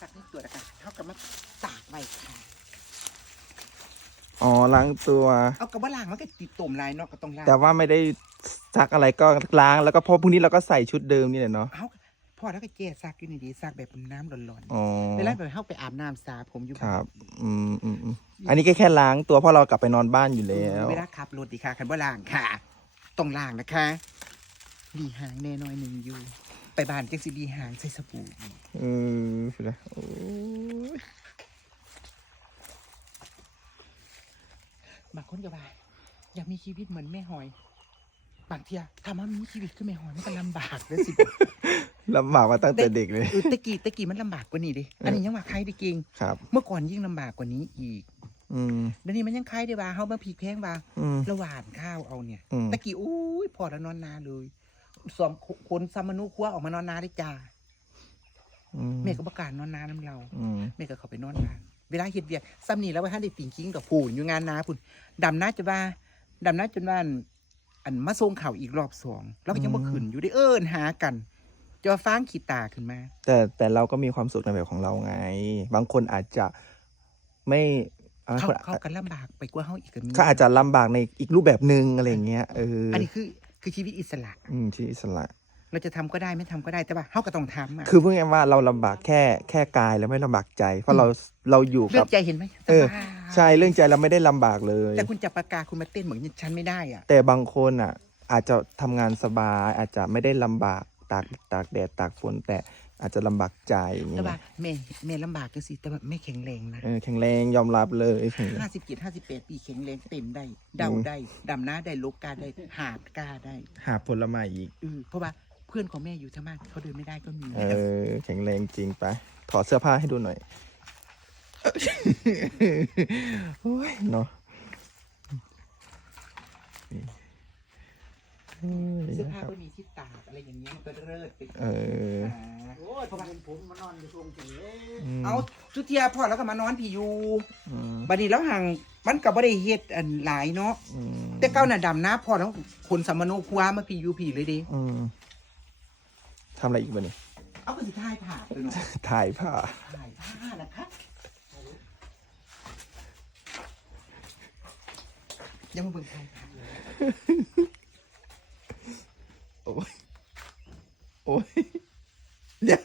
ซักในตัวแล้วกันเท่ากับมาตากไว้ค่ะอ๋อล้างตัว เอากับว่าล้างมันก็ติดตุ่มลายเนาะก็ต้องล้างแต่ว่าไม่ได้ซักอะไรก็ล้างแล้วก็พอพรุ่งนี้เราก็ใส่ชุดเดิมนี่แหละเนาะเอาพอแล้วก็แก้ซักอยู่นี่ดีซักแบบน้ำร้อนอ๋อๆเวลาแบบเข้าไปอาบน้ำสาผมอยู่ครับอืมอืมอืมอันนี้ก็แค่ล้างตัวเพราะเรากลับไปนอนบ้านอยู่แล้วเวลาขับรถดีค่ะคันว่าล้างค่ะ ต้องล้างนะคะ ดีหางแน่น้อยหนึ่งอยู่ ไปบ้านจังสิดีหางใส่สบู่อีกเออสุดแล้วโอ้ยบางคนก็ว่าอยากมีชีวิตเหมือนแม่หอย บางทีอะทำให้มีชีวิตขึ้นแม่หอยมันก็ลำบากเลยสิลำบากมาตั้งแต่เด็กเลย เออตะกี้ตะกี้มันลำบากกว่านี้ดิอันนี้ยังว่าใครได้เก่งครับ เมื่อก่อนยิ่งลำบากกว่านี้อีก อืมเดี๋ยวนี้มันยังใครได้ว่าเฮามาผีแพงว่าอืม ระหว่านข้าวเอาเนี่ยอืม ตะกี้อุ้ยพอแล้วนอนนาเลย สอมคนซัมมนุครัวออกมานอนนาได้จ้าอืมแม่ก็ประกล้าศนอนนาน้ำเราอืมแม่ก็เข้าไปนอนนาเวลาเฮ็ดเวียกซ้ำนี่แล้วว่าท่านได้ติ่งกิ้งกับผู้อยู่งานนาพุ่นดำนาจนว่าดำนาจนว่าอันอันมาส่งเข่าวอีกรอบสองแล้วก็ยังบ่ขึ้นอยู่ได้เอิ้นหากันจอฟ้างขีตาขึ้นมา แต่แต่เราก็มีความสุขในแบบของเราไง บางคนอาจจะไม่บางเขาคนเขากันลำบากไปกว่าเฮาอีกก็มีเขาอาจจะลำบากในอีกรูปแบบหนึ่งอะไรอย่างเงี้ยเอออัอันนี้คือ คือชีวิตอิสระ อืมที่อิสระ เราจะทำก็ได้ไม่ทำก็ได้แต่ว่าเฮาก็ต้องทำอะคือพูดง่ายๆว่าเราลำบากแค่แค่กายแล้วไม่ลำบากใจ เพราะเราเราอยู่เลืกัอบ กใจเห็นไหมเออ สบายใช่เรื่องใจเราไม่ได้ลำบากเลย แต่คุณจับปากกาคุณมาเต้นเหมือนฉันไม่ได้อะ แต่บางคนอะ อาจจะทำงานสบาย อาจจะไม่ได้ลำบากตากตากแดดตากฝนแต่ อาจจะลำบากใจอย่างแต่เงี้ว่ายแม่แม่ลำบากก็สิแต่ว่าแม่แข็งแรงนะเออแข็งแรงยอมรับเลยห้าสิบเจ็ดห้าสิบแปดปีแข็งแรงเต็มได้ เดาได้ดำน้าได้ลบกล้าได้หาบกล้าได้หาผลไม้อีก เออเพราะว่าเพื่อนของแม่อยู่ทั้งบ้านเขาเดินไม่ได้ก็มีเออ แข็งแรงจริงไปถอดเสื้อผ้าให้ดูหน่อยโอ้ยเนาะเอ้ยเสื้อนะผ้าครับก็มีที่ตากอะไรอย่างเงี้ยมันก็เลิศไปเออโอ้ย เพราะว่าผมมานอนอยู่ตรงผีมเอาทุกเทียพ่อแล้วก็มานอนผีอยู่อืมบัดนี้แล้วห่างมันก็บ่ได้เฮ็ดอันหลายเนาะอืมแต่เก้าน่ะดำน้าพ่อแล้วคนสัมมโนครัวมาผีอยู่ผีเลยเดิอืมทำอะไรอีกบ้านี่เอาก็สิถ่ายผ่าไปเนาะถ่ายผ้าถ่ายผ้านะคะยังมาเบิ่งถ่ายผ้าเลยโอ้ยโอ้ย เดี๋ยว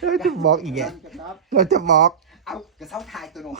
เราจะบอกอีกแกเราจะบอก เอากระเซ้าถ่ายตัวหนู